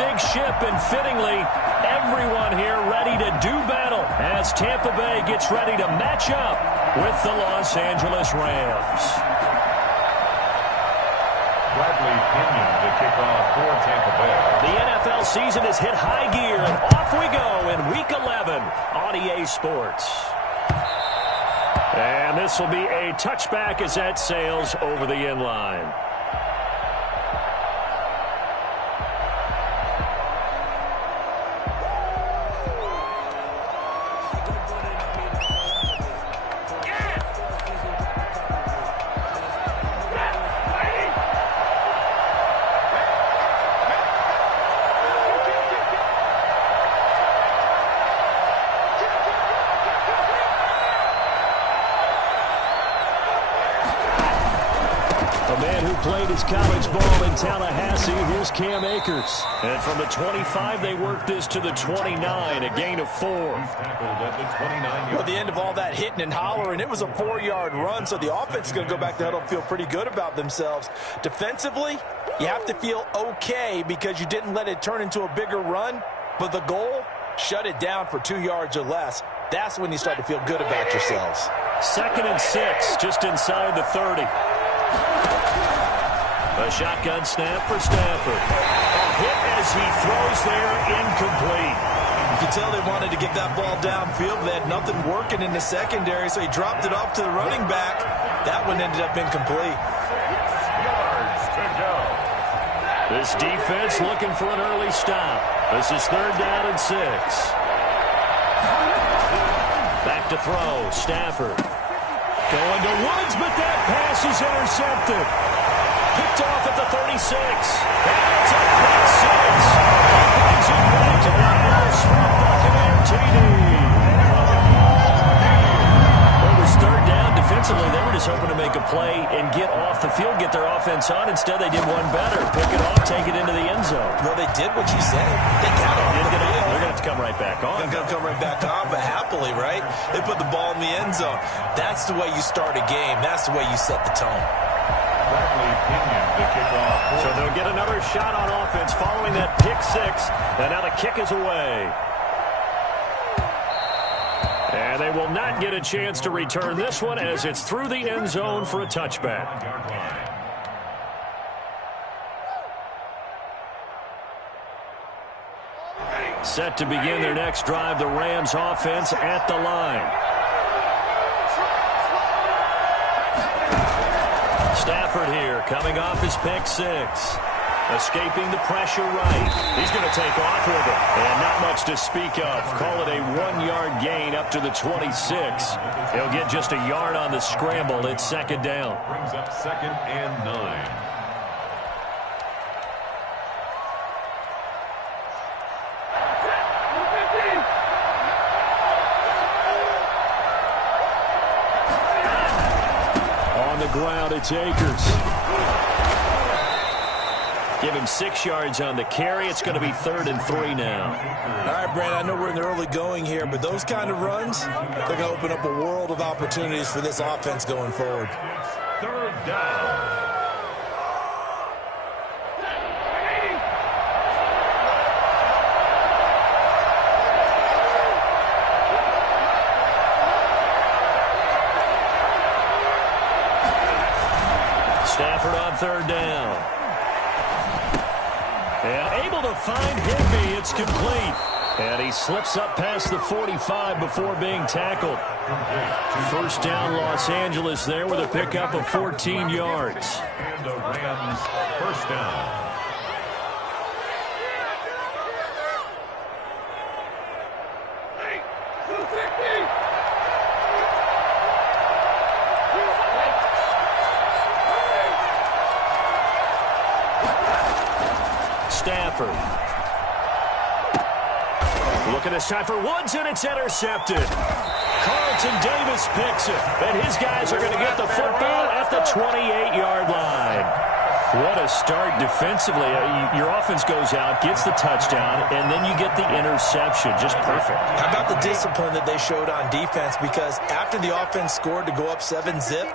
big ship, and fittingly, everyone here ready to do battle as Tampa Bay gets ready to match up with the Los Angeles Rams. Bradley Pinion to kick off for Tampa Bay. The NFL season has hit high gear, and off we go in Week 11 on EA Sports. And this will be a touchback as that sails over the end line. Played his college ball in Tallahassee. Here's Cam Akers. And from the 25, they worked this to the 29, a gain of 4. At the end of all that hitting and hollering, it was a 4-yard run, so the offense is going to go back to huddle and feel pretty good about themselves. Defensively, you have to feel okay because you didn't let it turn into a bigger run, but the goal, shut it down for 2 yards or less. That's when you start to feel good about yourselves. 2nd and 6, just inside the 30. A shotgun snap for Stafford. A hit as he throws there, incomplete. You can tell they wanted to get that ball downfield. They had nothing working in the secondary, so he dropped it off to the running back. That one ended up incomplete. 6 yards to go. This defense looking for an early stop. This is 3rd down and 6. Back to throw, Stafford. Going to Woods, but that pass is intercepted. Picked off at the 36. That's a quick 6. Brings it back to the house from Buccaneer TD. Well, it was 3rd down. Defensively, they were just hoping to make a play and get off the field, get their offense on. Instead, they did one better. Pick it off, take it into the end zone. Well, they did what you said. They got off the field. They're going to have to come right back on. They're going to come right back on, but happily, right? They put the ball in the end zone. That's the way you start a game. That's the way you set the tone. Bradley Pinion to kick off. So they'll get another shot on offense following that pick 6. And now the kick is away. And they will not get a chance to return this one as it's through the end zone for a touchback. Set to begin their next drive, the Rams offense at the line. Stafford here, coming off his pick 6. Escaping the pressure right. He's going to take off with it. And not much to speak of. Call it a 1-yard gain up to the 26. He'll get just a yard on the scramble. It's 2nd down. Brings up 2nd and 9. Ground, it's Akers. Give him 6 yards on the carry. It's going to be 3rd and 3 now. All right, Brandon, I know we're in the early going here, but those kind of runs, they're going to open up a world of opportunities for this offense going forward. 3rd down. Stafford on 3rd down. And able to find Higbee. It's complete. And he slips up past the 45 before being tackled. 1st down, Los Angeles there with a pickup of 14 yards. And the Rams 1st down. Stafford. Looking this time for Woods, and it's intercepted. Carlton Davis picks it, and his guys are going to get the football at the 28-yard line. What a start defensively. Your offense goes out, gets the touchdown, and then you get the interception. Just perfect. How about the discipline that they showed on defense? Because after the offense scored to go up 7-zip,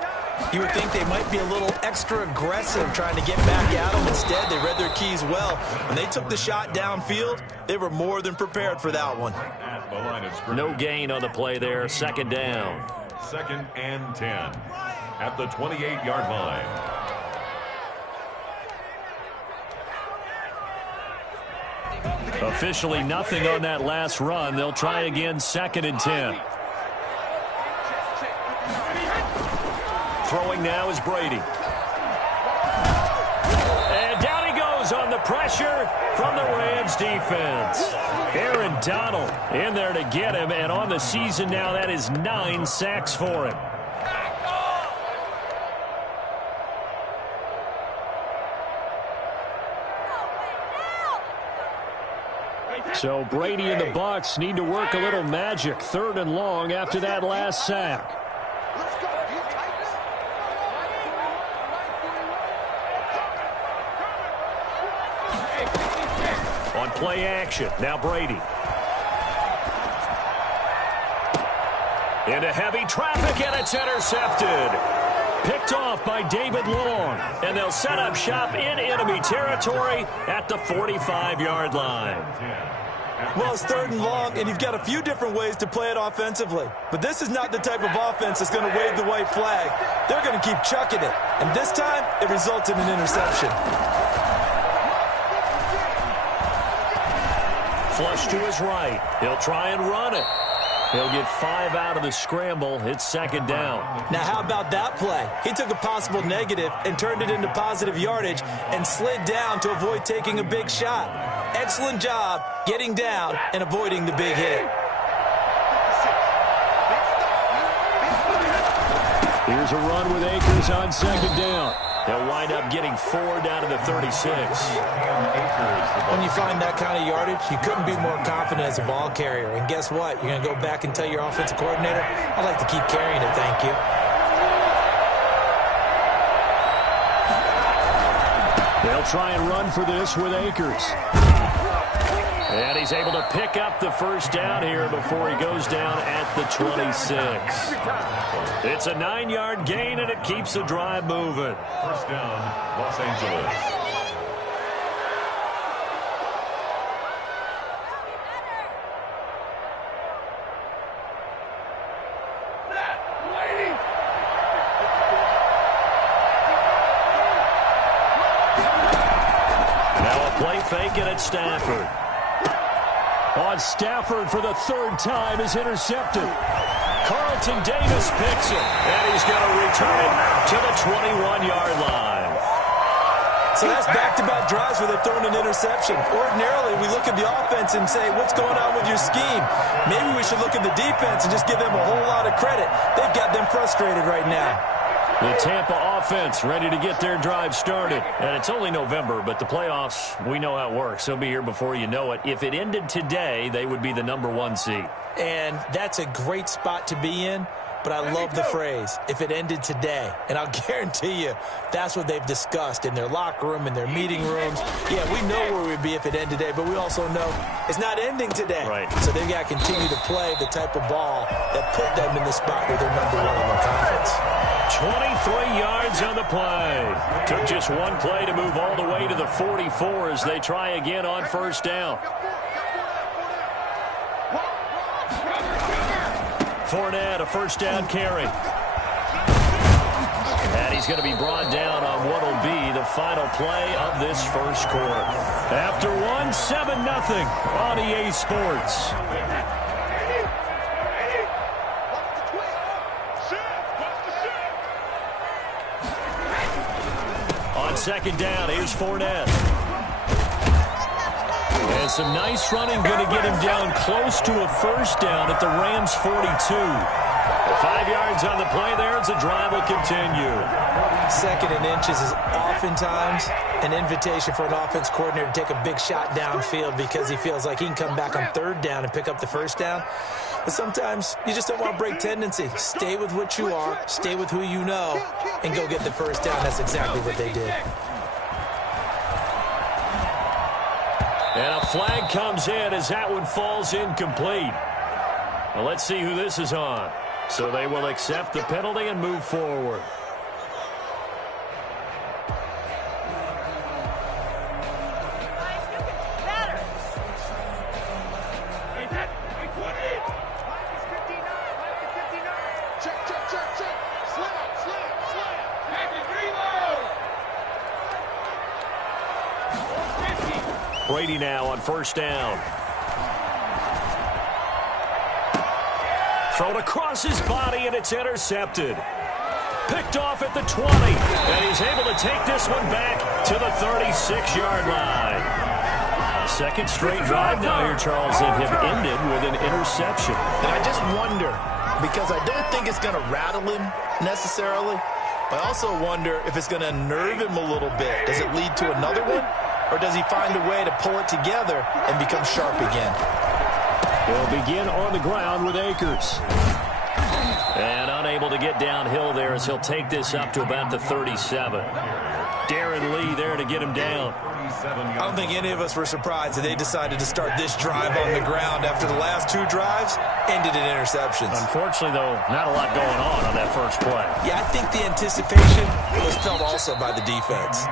You would think they might be a little extra aggressive trying to get back at them. Instead, they read their keys well. When they took the shot downfield, they were more than prepared for that one. No gain on the play there. Second down. 2nd and 10 at the 28-yard line. Officially nothing on that last run. They'll try again, 2nd and 10. Throwing now is Brady. And down he goes on the pressure from the Rams defense. Aaron Donald in there to get him, and on the season now, that is 9 sacks for him. So Brady and the Bucs need to work a little magic. 3rd and long after that last sack. On play action, now Brady. Into heavy traffic, and it's intercepted. Picked off by David Long, and they'll set up shop in enemy territory at the 45-yard line. Well, it's 3rd and long, and you've got a few different ways to play it offensively. But this is not the type of offense that's going to wave the white flag. They're going to keep chucking it. And this time, it results in an interception. Flush to his right. He'll try and run it. He'll get 5 out of the scramble. It's 2nd down. Now, how about that play? He took a possible negative and turned it into positive yardage and slid down to avoid taking a big shot. Excellent job getting down and avoiding the big hit. Here's a run with Akers on 2nd down. They'll wind up getting 4 down to the 36. When you find that kind of yardage, you couldn't be more confident as a ball carrier. And guess what? You're going to go back and tell your offensive coordinator, I'd like to keep carrying it, thank you. They'll try and run for this with Akers. And he's able to pick up the 1st down here before he goes down at the 26. It's a 9-yard gain, and it keeps the drive moving. 1st down, Los Angeles. Fake it at Stafford. On Stafford for the 3rd time is intercepted. Carlton Davis picks it, and he's going to return it to the 21-yard line. So that's back-to-back drives where they've thrown an interception. Ordinarily, we look at the offense and say, what's going on with your scheme? Maybe we should look at the defense and just give them a whole lot of credit. They've got them frustrated right now. The Tampa offense ready to get their drive started. And it's only November, but the playoffs, we know how it works. They'll be here before you know it. If it ended today, they would be the #1 seed. And that's a great spot to be in. But I love the phrase, if it ended today. And I'll guarantee you, that's what they've discussed in their locker room, in their meeting rooms. Yeah, we know where we'd be if it ended today, but we also know it's not ending today. Right. So they've got to continue to play the type of ball that put them in the spot where they're #1 in the conference. 23 yards on the play. Took just one play to move all the way to the 44 as they try again on 1st down. Fournette, a 1st down carry. And he's going to be brought down on what will be the final play of this 1st quarter. After one, 7-0 on EA Sports. On 2nd down, here's Fournette. And some nice running, going to get him down close to a 1st down at the Rams 42. 5 yards on the play there as the drive will continue. 2nd and inches is oftentimes an invitation for an offense coordinator to take a big shot downfield because he feels like he can come back on 3rd down and pick up the 1st down. But sometimes you just don't want to break tendency. Stay with what you are, stay with who you know, and go get the 1st down. That's exactly what they did. And a flag comes in as that one falls incomplete. Well, let's see who this is on. So they will accept the penalty and move forward. Brady now on first down. Thrown across his body, and it's intercepted. Picked off at the 20, and he's able to take this one back to the 36-yard line. Second straight drive now here, Charles, that have ended with an interception. And I just wonder, because I don't think it's going to rattle him necessarily, but I also wonder if it's going to nerve him a little bit. Does it lead to another one, or does he find a way to pull it together and become sharp again? They'll begin on the ground with Akers. And unable to get downhill there as he'll take this up to about the 37. Darren Lee there to get him down. I don't think any of us were surprised that they decided to start this drive on the ground after the last two drives ended in interceptions. Unfortunately, though, not a lot going on that first play. Yeah, I think the anticipation was felt also by the defense.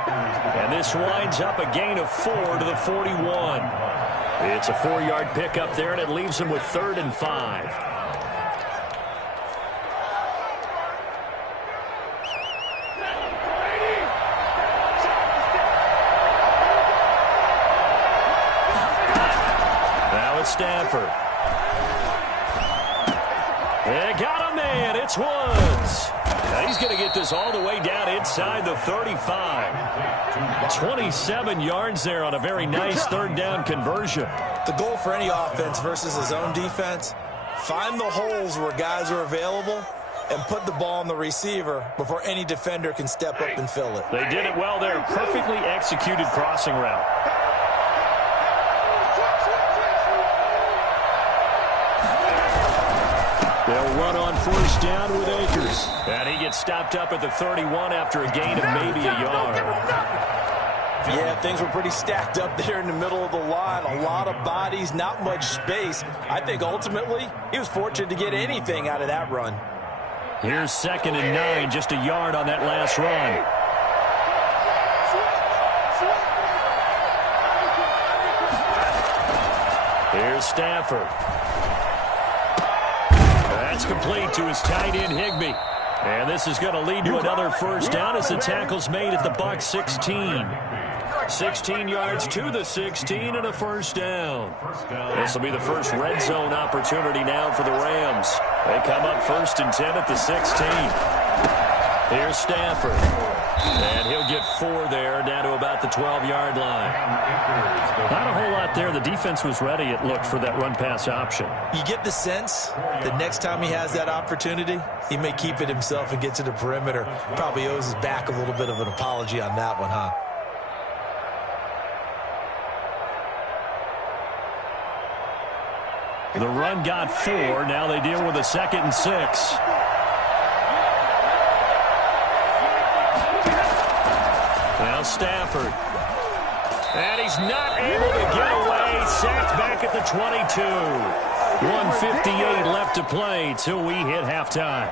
And this winds up a gain of 4 to the 41. It's a 4-yard pickup there, and it leaves him with 3rd and 5. Stafford. They got a man. It's Woods. Now he's going to get this all the way down inside the 35. 27 yards there on a very nice third down conversion. The goal for any offense versus his own defense, find the holes where guys are available and put the ball on the receiver before any defender can step up and fill it. They did it well there. Perfectly executed crossing route. They'll run on first down with Akers. And he gets stopped up at the 31 after a gain of maybe a yard. Yeah, things were pretty stacked up there in the middle of the line. A lot of bodies, not much space. I think ultimately he was fortunate to get anything out of that run. Here's 2nd and 9, just a yard on that last run. Here's Stafford. That's complete to his tight end, Higbee. And this is going to lead to another first down as the tackle's made at the Bucs 16. 16 yards to the 16 and a first down. This will be the first red zone opportunity now for the Rams. They come up 1st and 10 at the 16. Here's Stafford. And he'll get 4 there, down to about the 12-yard line. Not a whole lot there. The defense was ready, it looked, for that run-pass option. You get the sense that next time he has that opportunity, he may keep it himself and get to the perimeter. Probably owes his back a little bit of an apology on that one, huh? The run got 4. Now they deal with a 2nd and 6. Now Stafford. And he's not able to get away. Sacked back at the 22. 1:58 left to play till we hit halftime.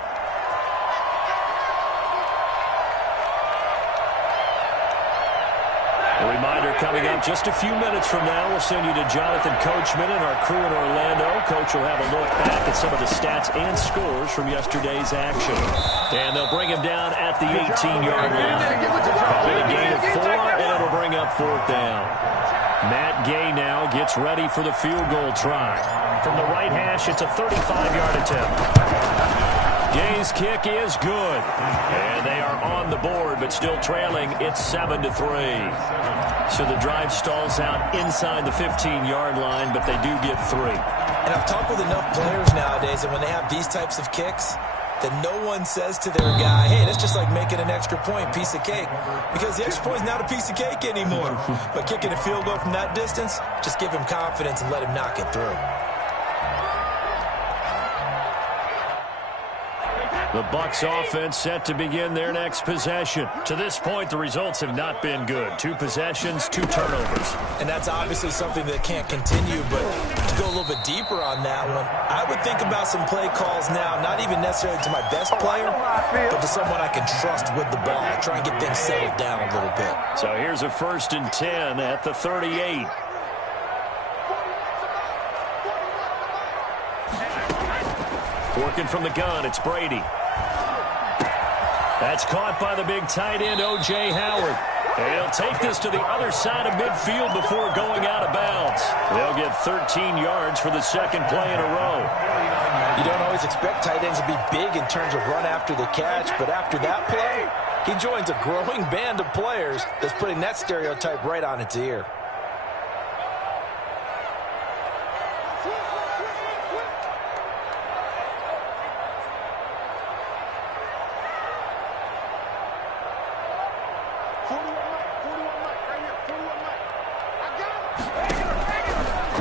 A reminder coming up just a few minutes from now, we'll send you to Jonathan Coachman and our crew in Orlando. Coach will have a look back at some of the stats and scores from yesterday's action. And they'll bring him down at the 18-yard line. Probably a gain of 4, and it'll bring up 4th down. Matt Gay now gets ready for the field goal try. From the right hash, it's a 35-yard attempt. Gay's kick is good. And they are on the board, but still trailing. It's 7-3. So the drive stalls out inside the 15-yard line, but they do get 3. And I've talked with enough players nowadays that when they have these types of kicks, that no one says to their guy, hey, that's just like making an extra point, piece of cake. Because the extra point is not a piece of cake anymore. But kicking a field goal from that distance, just give him confidence and let him knock it through. The Bucs offense set to begin their next possession. To this point, the results have not been good. 2 possessions, 2 turnovers. And that's obviously something that can't continue, but to go a little bit deeper on that one, I would think about some play calls now, not even necessarily to my best player, but to someone I can trust with the ball. Try and get things settled down a little bit. So here's a 1st and 10 at the 38. Working from the gun, it's Brady. That's caught by the big tight end, O.J. Howard. They'll take this to the other side of midfield before going out of bounds. They'll get 13 yards for the second play in a row. You don't always expect tight ends to be big in terms of run after the catch, but after that play, he joins a growing band of players that's putting that stereotype right on its ear.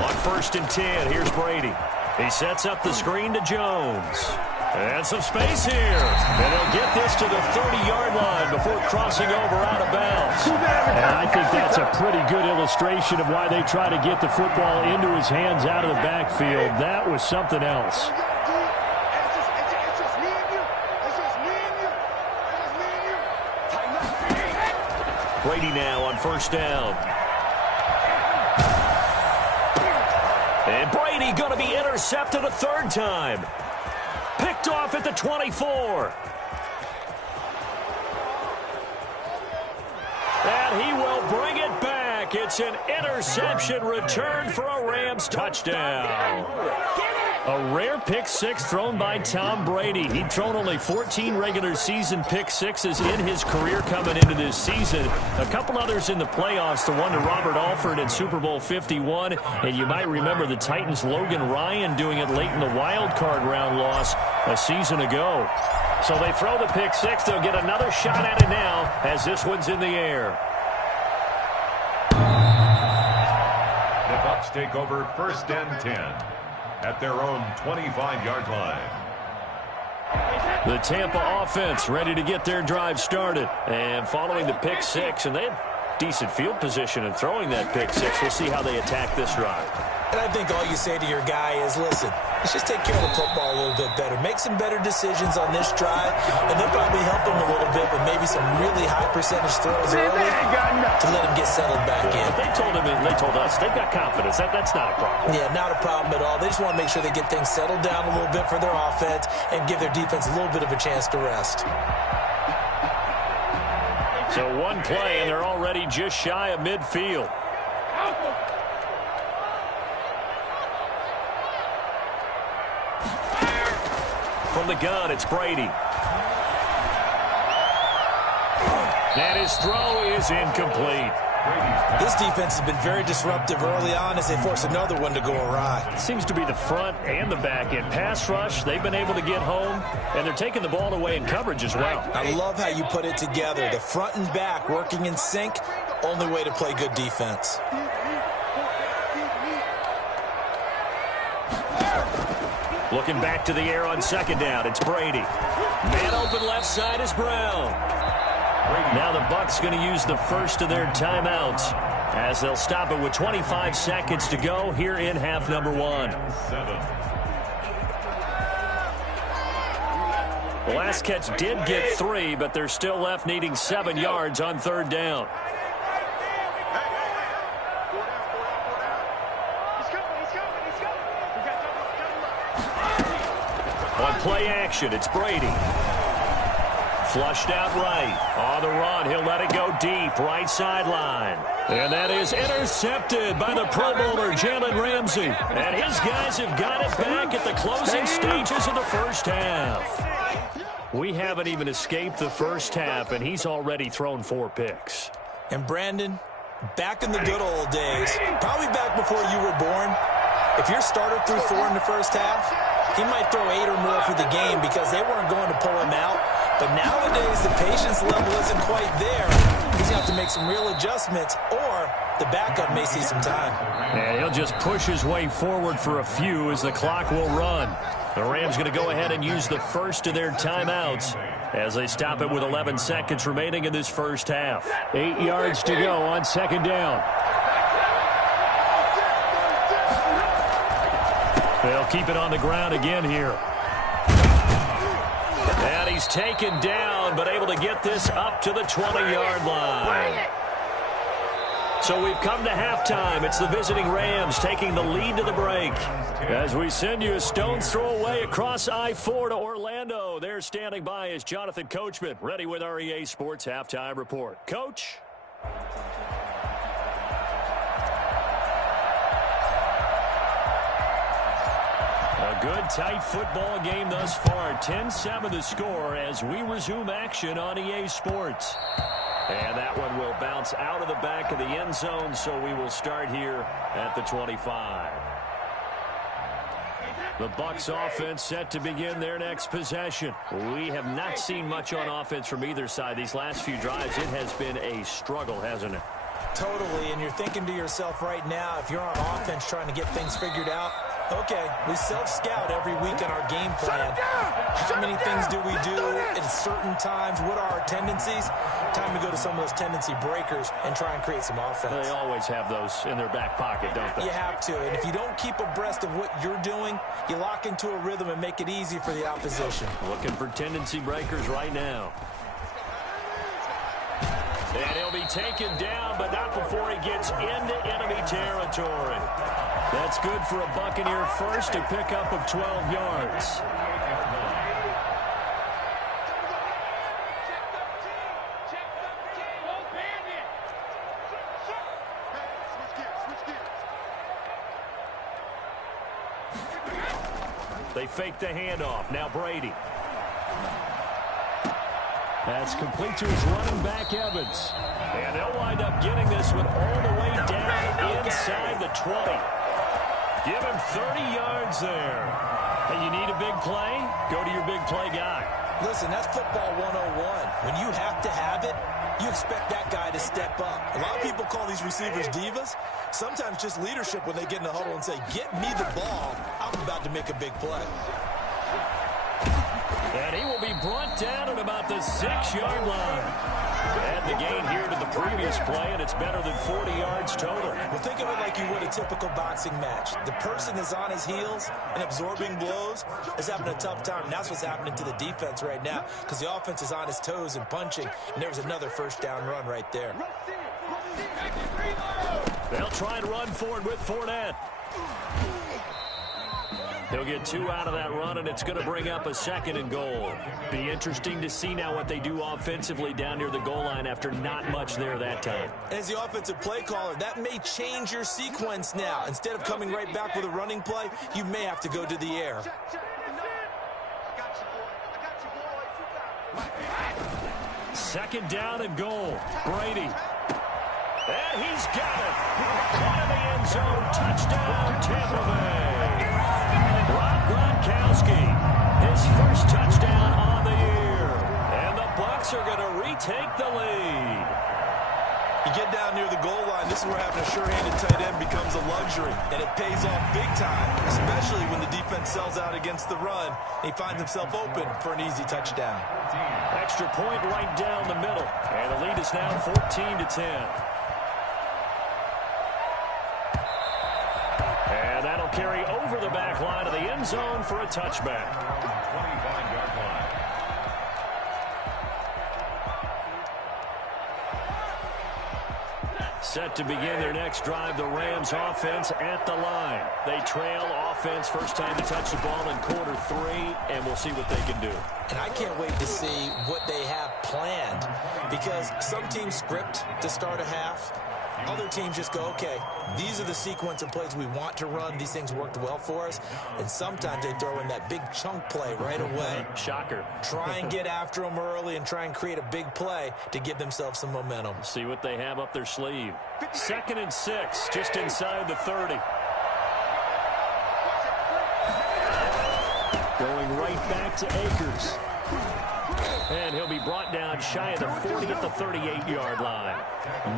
On 1st and 10, here's Brady. He sets up the screen to Jones. And some space here. And they'll get this to the 30-yard line before crossing over out of bounds. And I think that's a pretty good illustration of why they try to get the football into his hands out of the backfield. That was something else. Brady now on 1st down. And Brady going to be intercepted a 3rd time. Picked off at the 24. And he will bring it back. It's an interception return for a Rams touchdown. A rare pick six thrown by Tom Brady. He'd thrown only 14 regular season pick sixes in his career coming into this season. A couple others in the playoffs, the one to Robert Alford in Super Bowl 51. And you might remember the Titans' Logan Ryan doing it late in the wild card round loss a season ago. So they throw the pick six. They'll get another shot at it now as this one's in the air. The Bucs take over 1st and 10 at their own 25-yard line. The Tampa offense ready to get their drive started. And following the pick six, and they had decent field position in throwing that pick six. We'll see how they attack this drive. And I think all you say to your guy is, listen, let's just take care of the football a little bit better. Make some better decisions on this drive, and they'll probably help him a little bit with maybe some really high percentage throws early to let him get settled back in. They told him, they told us, they've got confidence. That's not a problem. Yeah, not a problem at all. They just want to make sure they get things settled down a little bit for their offense and give their defense a little bit of a chance to rest. So one play, and they're already just shy of midfield. From the gun, it's Brady. And his throw is incomplete. This defense has been very disruptive early on as they force another one to go awry. It seems to be the front and the back end. Pass rush, they've been able to get home, and they're taking the ball away in coverage as well. I love how you put it together. The front and back working in sync, only way to play good defense. Looking back to the air on 2nd down, it's Brady. Man open left side is Brown. Now the Bucs going to use the first of their timeouts as they'll stop it with 25 seconds to go here in half number 1. The last catch did get 3, but they're still left needing 7 yards on 3rd down. On play action, it's Brady. Flushed out right. On the run, he'll let it go deep, right sideline. And that is intercepted by the Pro Bowler, Jalen Ramsey. And his guys have got it back at the closing stages of the first half. We haven't even escaped the first half, and he's already thrown 4 picks. And Brandon, back in the good old days, probably back before you were born, if your starter threw 4 in the first half, he might throw 8 or more for the game because they weren't going to pull him out. But nowadays, the patience level isn't quite there. He's going to have to make some real adjustments, or the backup may see some time. And he'll just push his way forward for a few as the clock will run. The Rams going to go ahead and use the first of their timeouts as they stop it with 11 seconds remaining in this first half. 8 yards to go on 2nd down. They'll keep it on the ground again here. And he's taken down, but able to get this up to the 20-yard line. So we've come to halftime. It's the visiting Rams taking the lead to the break. As we send you a stone's throw away across I-4 to Orlando. There standing by is Jonathan Coachman, ready with our EA Sports Halftime Report. Coach? A good, tight football game thus far. 10-7 the score as we resume action on EA Sports. And that one will bounce out of the back of the end zone, so we will start here at the 25. The Bucs offense set to begin their next possession. We have not seen much on offense from either side. These last few drives, it has been a struggle, hasn't it? Totally, and you're thinking to yourself right now, if you're on offense trying to get things figured out, okay, we self-scout every week in our game plan. How many things do we do at certain times? What are our tendencies? Time to go to some of those tendency breakers and try and create some offense. They always have those in their back pocket, don't they? You have to, and if you don't keep abreast of what you're doing, you lock into a rhythm and make it easy for the opposition. Looking for tendency breakers right now. And he'll be taken down, but not before he gets into enemy territory. That's good for a Buccaneer first, a pickup of 12 yards. They fake the handoff. Now Brady. That's complete to his running back, Evans. And they'll wind up getting this one all the way down inside the 20. Give him 30 yards there. Hey, you need a big play? Go to your big play guy. Listen, that's football 101. When you have to have it, you expect that guy to step up. A lot of people call these receivers divas. Sometimes just leadership when they get in the huddle and say, get me the ball. I'm about to make a big play. And he will be brought down at about the 6-yard line. Add the gain here to the previous play, and it's better than 40 yards total. Well, think of it like you would a typical boxing match. The person is on his heels and absorbing blows is having a tough time. And that's what's happening to the defense right now because the offense is on his toes and punching, and there was another first down run right there. They'll try and run forward with Fournette. He'll get 2 out of that run, and it's going to bring up a 2nd and goal. Be interesting to see now what they do offensively down near the goal line after not much there that time. As the offensive play caller, that may change your sequence now. Instead of coming right back with a running play, you may have to go to the air. Second down and goal. Brady. And he's got it. Caught in the end zone. Touchdown, Tampa Bay. Gronkowski, his first touchdown on the year. And the Bucs are going to retake the lead. You get down near the goal line, this is where having a sure-handed tight end becomes a luxury. And it pays off big time, especially when the defense sells out against the run. And he finds himself open for an easy touchdown. Extra point right down the middle. And the lead is now 14-10. And that'll carry over the back line of the end zone for a touchback. 25-yard line. Set to begin their next drive, the Rams offense at the line. They trail offense, first time to touch the ball in quarter 3, and we'll see what they can do. And I can't wait to see what they have planned because some teams script to start a half. Other teams just go, okay, these are the sequence of plays we want to run. These things worked well for us. And sometimes they throw in that big chunk play right away. Shocker. Try and get after them early and try and create a big play to give themselves some momentum. See what they have up their sleeve. 2nd and 6, just inside the 30. Going right back to Akers. And he'll be brought down shy of the 40 at the 38-yard line.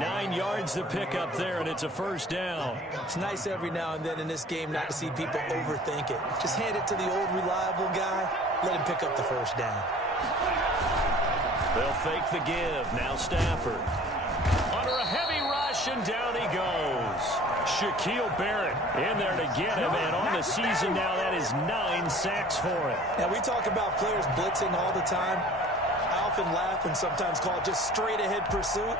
9 yards to pick up there, and it's a first down. It's nice every now and then in this game not to see people overthink it. Just hand it to the old reliable guy. Let him pick up the first down. They'll fake the give. Now Stafford. Under a heavy rush, and down he goes. Shaquille Barrett in there to get him, and on the season now, that is 9 sacks for him. Now, we talk about players blitzing all the time. I often laugh and sometimes call it just straight-ahead pursuit.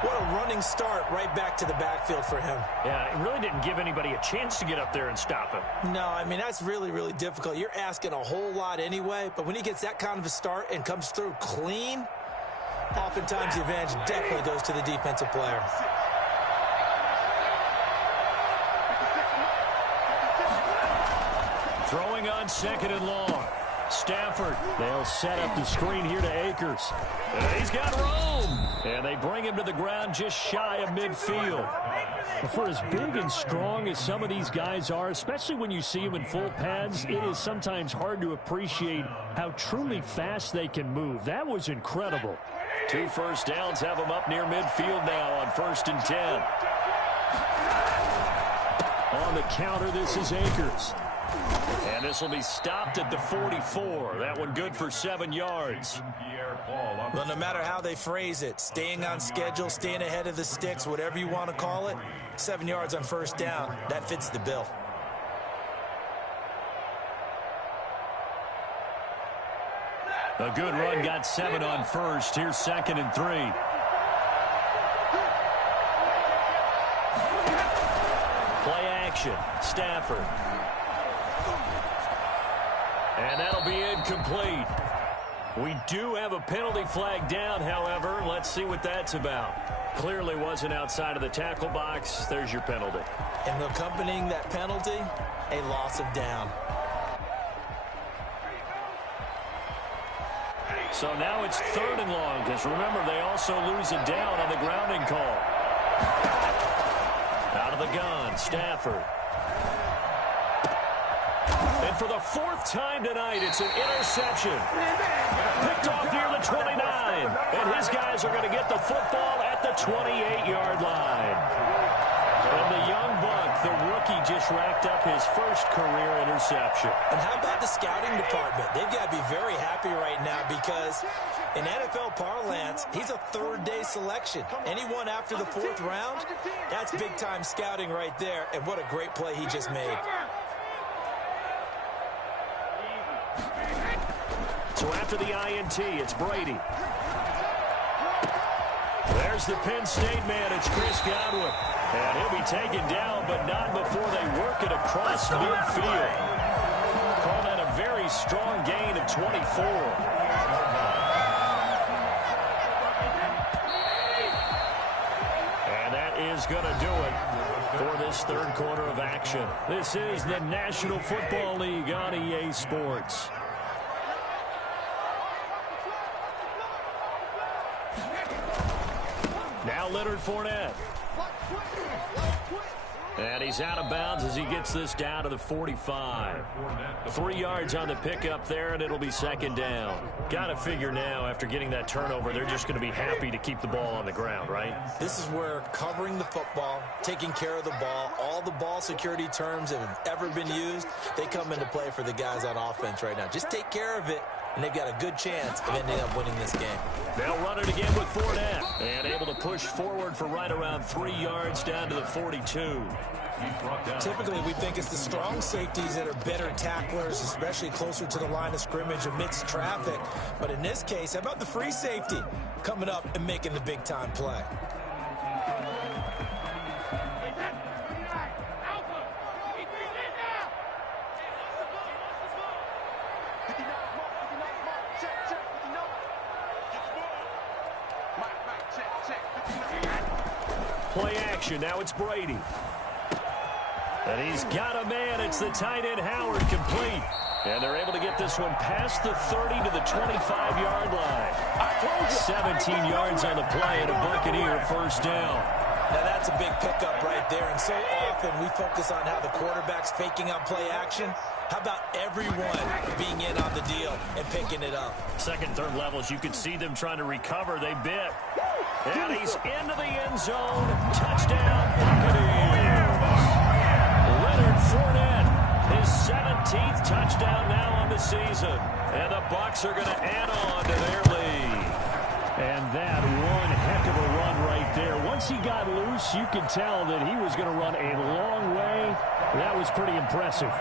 What a running start right back to the backfield for him. Yeah, it really didn't give anybody a chance to get up there and stop him. No, I mean, that's really, really difficult. You're asking a whole lot anyway, but when he gets that kind of a start and comes through clean, Oftentimes, the advantage definitely goes to the defensive player. Throwing on 2nd and long. Stafford. They'll set up the screen here to Akers. He's got room. And they bring him to the ground just shy of midfield. For as big and strong as some of these guys are, especially when you see them in full pads, it is sometimes hard to appreciate how truly fast they can move. That was incredible. 2 first downs have them up near midfield now on 1st and 10. On the counter, this is Akers. And this will be stopped at the 44. That one good for 7 yards. Well, no matter how they phrase it, staying on schedule, staying ahead of the sticks, whatever you want to call it, 7 yards on 1st down, that fits the bill. A good run got 7 on 1st. Here's 2nd and 3. Play action. Stafford. And that'll be incomplete. We do have a penalty flag down, however. Let's see what that's about. Clearly wasn't outside of the tackle box. There's your penalty. And accompanying that penalty, a loss of down. So now it's 3rd and long, because remember, they also lose a down on the grounding call. Out of the gun, Stafford. And for the 4th time tonight, it's an interception. Picked off near the 29. And his guys are going to get the football at the 28-yard line. And the young buck, the rookie, just racked up his first career interception. And how about the scouting department? They've got to be very happy right now because in NFL parlance, he's a 3rd-day selection. Anyone after the 4th round, that's big-time scouting right there. And what a great play he just made. So after the INT, it's Brady. There's the Penn State man. It's Chris Godwin. And he'll be taken down, but not before they work it across midfield. Call that a very strong gain of 24. And that is going to do it for this 3rd quarter of action. This is the National Football League on EA Sports. Now Leonard Fournette. And he's out of bounds as he gets this down to the 45. 3 yards on the pickup there, and it'll be 2nd down. Got to figure now, after getting that turnover, they're just going to be happy to keep the ball on the ground, right? This is where covering the football, taking care of the ball, all the ball security terms that have ever been used, they come into play for the guys on offense right now. Just take care of it, and they've got a good chance of ending up winning this game. They'll run it again with Fournette. And able to push forward for right around 3 yards down to the 42. Typically, we think it's the strong safeties that are better tacklers, especially closer to the line of scrimmage amidst traffic. But in this case, how about the free safety coming up and making the big-time play? Play action. Now it's Brady. And he's got a man. It's the tight end Howard, complete. And they're able to get this one past the 30 to the 25-yard line. 17 yards on the play and a Buccaneer 1st down. Now that's a big pickup right there. And so often we focus on how the quarterback's faking on play action. How about everyone being in on the deal and picking it up? 2nd, 3rd levels, you could see them trying to recover. They bit. And he's into the end zone. Touchdown, Buccaneers. Leonard Fournette, his 17th touchdown now on the season. And the Bucs are going to add on to their lead. And that one heck of a run right there. Once he got loose, you could tell that he was going to run a long way. That was pretty impressive.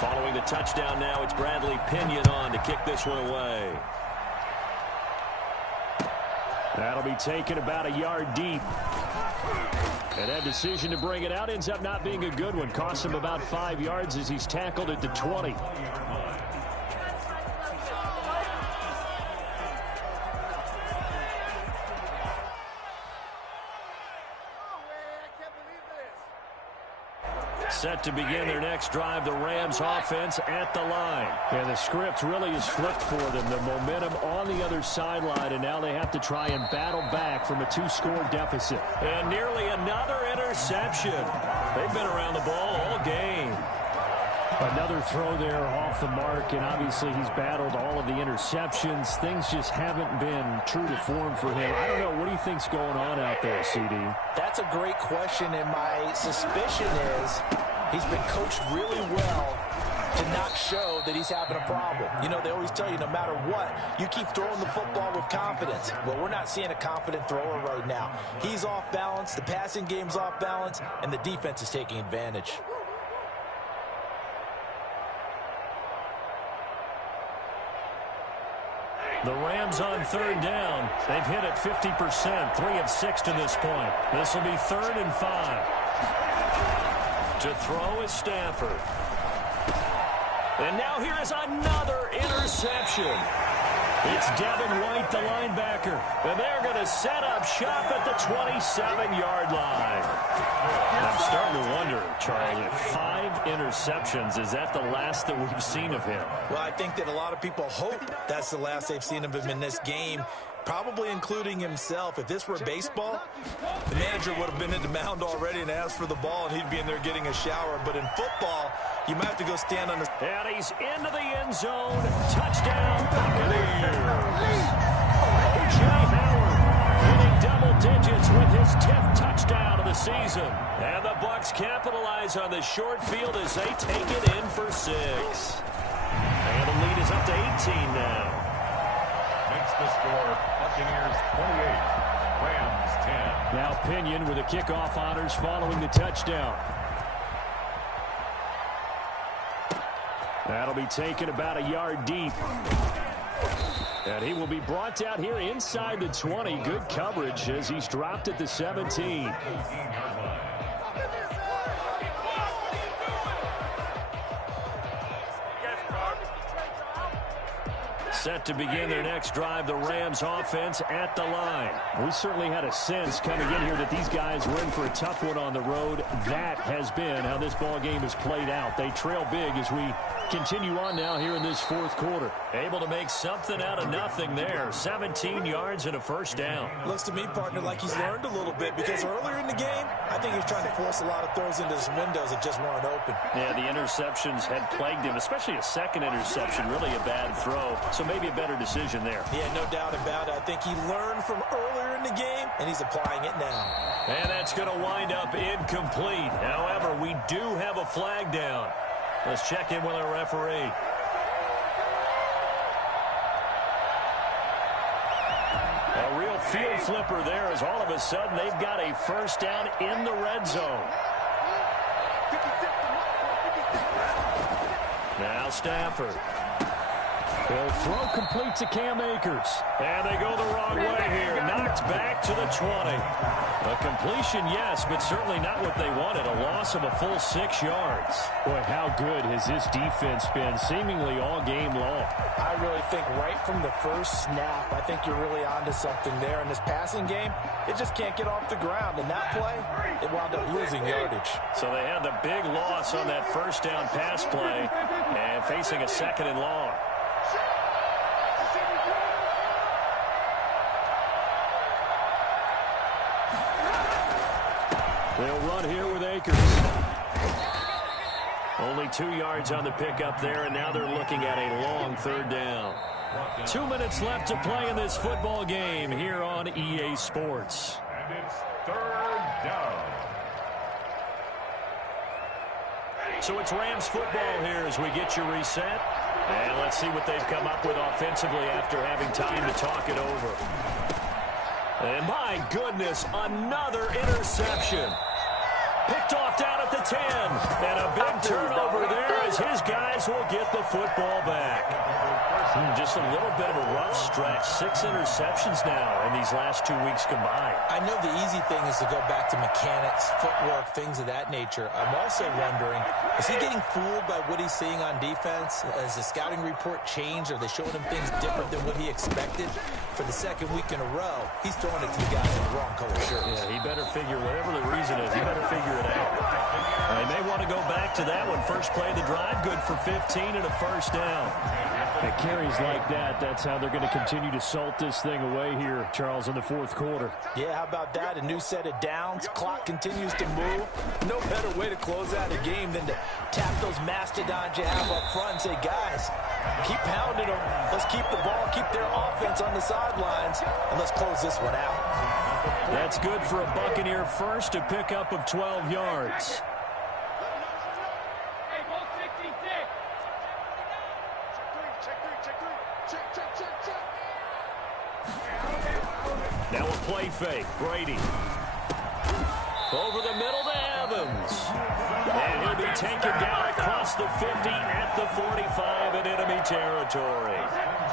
Following the touchdown now, it's Bradley Pinion on to kick this one away. That'll be taken about a yard deep. And that decision to bring it out ends up not being a good one. Costs him about 5 yards as he's tackled at the 20. Set to begin their next drive, the Rams offense at the line. And the script really is flipped for them. The momentum on the other sideline, and now they have to try and battle back from a 2-score deficit. And nearly another interception. They've been around the ball all game. Another throw there off the mark, and obviously he's battled all of the interceptions. Things just haven't been true to form for him. I don't know. What do you think's going on out there, CD? That's a great question, and my suspicion is he's been coached really well to not show that he's having a problem. You know, they always tell you no matter what, you keep throwing the football with confidence. Well, we're not seeing a confident thrower right now. He's off balance, the passing game's off balance, and the defense is taking advantage. The Rams on third down. They've hit it 50%, 3 of 6 to this point. This will be 3rd and 5. To throw is Stafford. And now here is another interception. It's Devin White, the linebacker. And they're going to set up shop at the 27-yard line. I'm starting to wonder, Charlie, 5 interceptions. Is that the last that we've seen of him? Well, I think that a lot of people hope that's the last they've seen of him in this game, probably including himself. If this were baseball, the manager would have been in the mound already and asked for the ball, and he'd be in there getting a shower. But in football, you might have to go stand on the... And he's into the end zone. Touchdown, Buccaneers. O.J. Howard winning double digits with his 10th touchdown of the season. And the Bucs capitalize on the short field as they take it in for 6. And the lead is up to 18 now. Makes the score Buccaneers 28, Rams 10. Now Pinion with the kickoff honors following the touchdown. That'll be taken about a yard deep. And he will be brought down here inside the 20. Good coverage as he's dropped at the 17. Set to begin their next drive, the Rams offense at the line. We certainly had a sense coming in here that these guys were in for a tough one on the road. That has been how this ball game has played out. They trail big as we continue on now here in this 4th quarter. Able to make something out of nothing there. 17 yards and a first down. Looks to me, partner, like he's learned a little bit, because earlier in the game, I think he was trying to force a lot of throws into his windows that just weren't open. Yeah, the interceptions had plagued him, especially a second interception, really a bad throw. So maybe a better decision there. Yeah, no doubt about it. I think he learned from earlier in the game, and he's applying it now. And that's going to wind up incomplete. However, we do have a flag down. Let's check in with our referee. A real field flipper there as all of a sudden they've got a first down in the red zone. Now Stafford. He'll throw complete to Cam Akers. And they go the wrong way here. Knocked back to the 20. A completion, yes, but certainly not what they wanted. A loss of a full 6 yards. Boy, how good has this defense been seemingly all game long? I really think right from the first snap, I think you're really onto something there. In this passing game, it just can't get off the ground. And that play, it wound up losing yardage. So they had the big loss on that first down pass play and facing a 2nd and long. They'll run here with Akers. Only 2 yards on the pickup there, and now they're looking at a long 3rd down. 2 minutes left to play in this football game here on EA Sports. And it's 3rd down. So it's Rams football here as we get you reset. And let's see what they've come up with offensively after having time to talk it over. And my goodness, another interception. Picked off down at the 10. And a big turnover there as his guys will get the football back. Just a little bit of a rough stretch. 6 interceptions now in these last 2 weeks combined. I know the easy thing is to go back to mechanics, footwork, things of that nature. I'm also wondering, is he getting fooled by what he's seeing on defense? Has the scouting report changed? Are they showing him things different than what he expected? For the 2nd week in a row, he's throwing it to the guys in the wrong color shirts. Yeah, he better figure, whatever the reason is, he better figure it out. They may want to go back to that one. First play of the drive, good for 15 and a first down. And carries like that, that's how they're going to continue to salt this thing away here, Charles, in the fourth quarter. Yeah, how about that? A new set of downs. Clock continues to move. No better way to close out a game than to tap those mastodons you have up front and say, guys, keep pounding them. Let's keep the ball, keep their offense on the sidelines, and let's close this one out. That's good for a Buccaneer first, a pickup of 12 yards. Now a play fake. Brady. Over the middle to Evans. And he'll be taken down across the 50 at the 45 in enemy territory.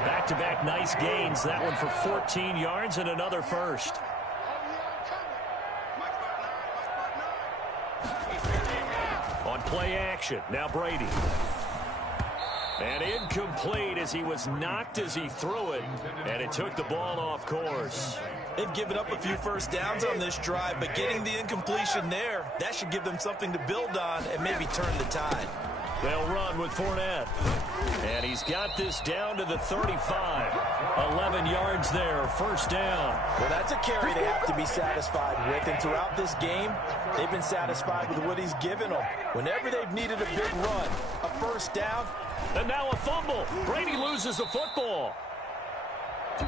Back-to-back nice gains. That one for 14 yards and another first. On play action. Now Brady. And incomplete as he was knocked as he threw it. And it took the ball off course. They've given up a few first downs on this drive, but getting the incompletion there, that should give them something to build on and maybe turn the tide. They'll run with Fournette. And he's got this down to the 35. 11 yards there, first down. Well, that's a carry they have to be satisfied with. And throughout this game, they've been satisfied with what he's given them. Whenever they've needed a big run, a first down. And now a fumble. Brady loses the football.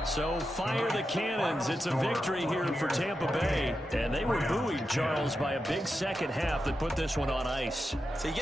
So fire the cannons. It's a victory here for Tampa Bay. And they were buoyed, Charles, by a big second half that put this one on ice. So you get